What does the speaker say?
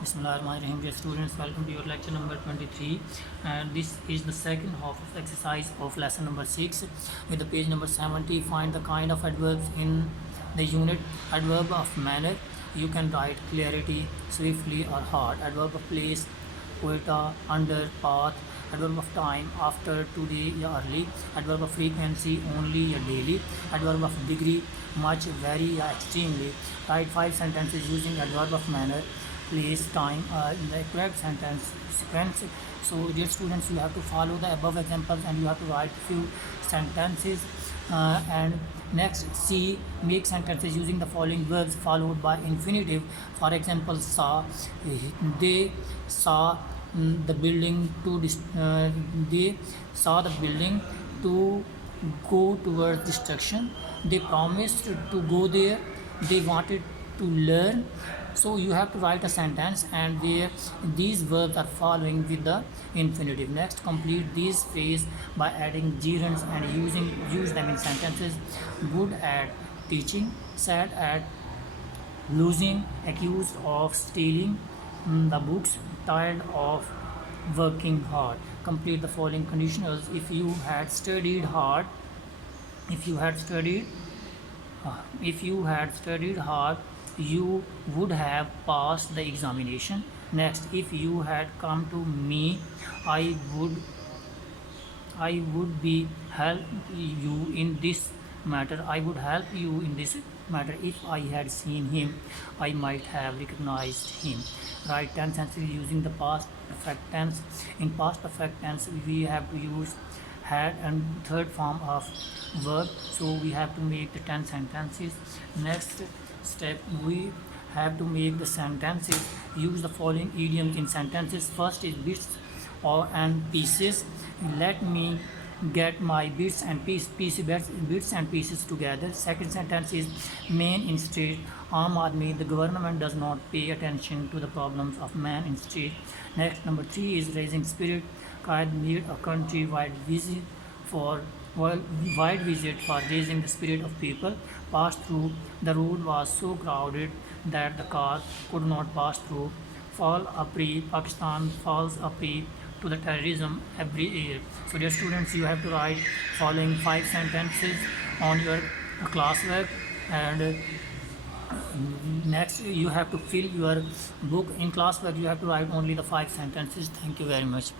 Bismillahirrahmanirrahim. Dear students, welcome to your lecture number 23, and this is the second half of exercise of lesson number 6 with the page number 70. Find the kind of adverbs in the unit. Adverb of manner, you can write clarity, swiftly or hard. Adverb of place, quota, under, path. Adverb of time, after, today या early. Adverb of frequency, only या daily. Adverb of degree, much, very या extremely. Write 5 sentences using adverb of manner, place, time in the correct sentence sequence. So dear students, you have to follow the above examples and you have to write few sentences, and next see, make sentences using the following verbs followed by infinitive. For example, saw, they saw the building to they saw the building to go towards destruction. They promised to go there. They wanted to learn. So you have to write a sentence and where these verbs are following with the infinitive. Next, complete these phrases by adding gerunds and use them in sentences. Good at teaching, sad at losing, accused of stealing the books, tired of working hard. Complete the following conditionals. If you had studied hard, if you had studied hard, you would have passed the examination. Next, if you had come to me, I would be help you in this matter. I would help you in this matter. If I had seen him, I might have recognized him. Write 10 sentences using the past perfect tense. In past perfect tense, we have to use had and third form of verb. So we have to make the 10 sentences. Next step, we have to make the sentences. Use the following idioms in sentences. First is bits and pieces. Let me get my bits and pieces together. Second sentence is man in street. Aam aadmi, the government does not pay attention to the problems of man in street. Next, number 3 is raising spirit. Qaid made a country-wide visit for raising the spirit of people. Passed through, the road was so crowded that the car could not pass through. Fall a prey, Pakistan falls a prey to the terrorism every year. So dear students, you have to write following 5 sentences on your classwork, and next you have to fill your book. In classwork you have to write only the 5 sentences. Thank you very much.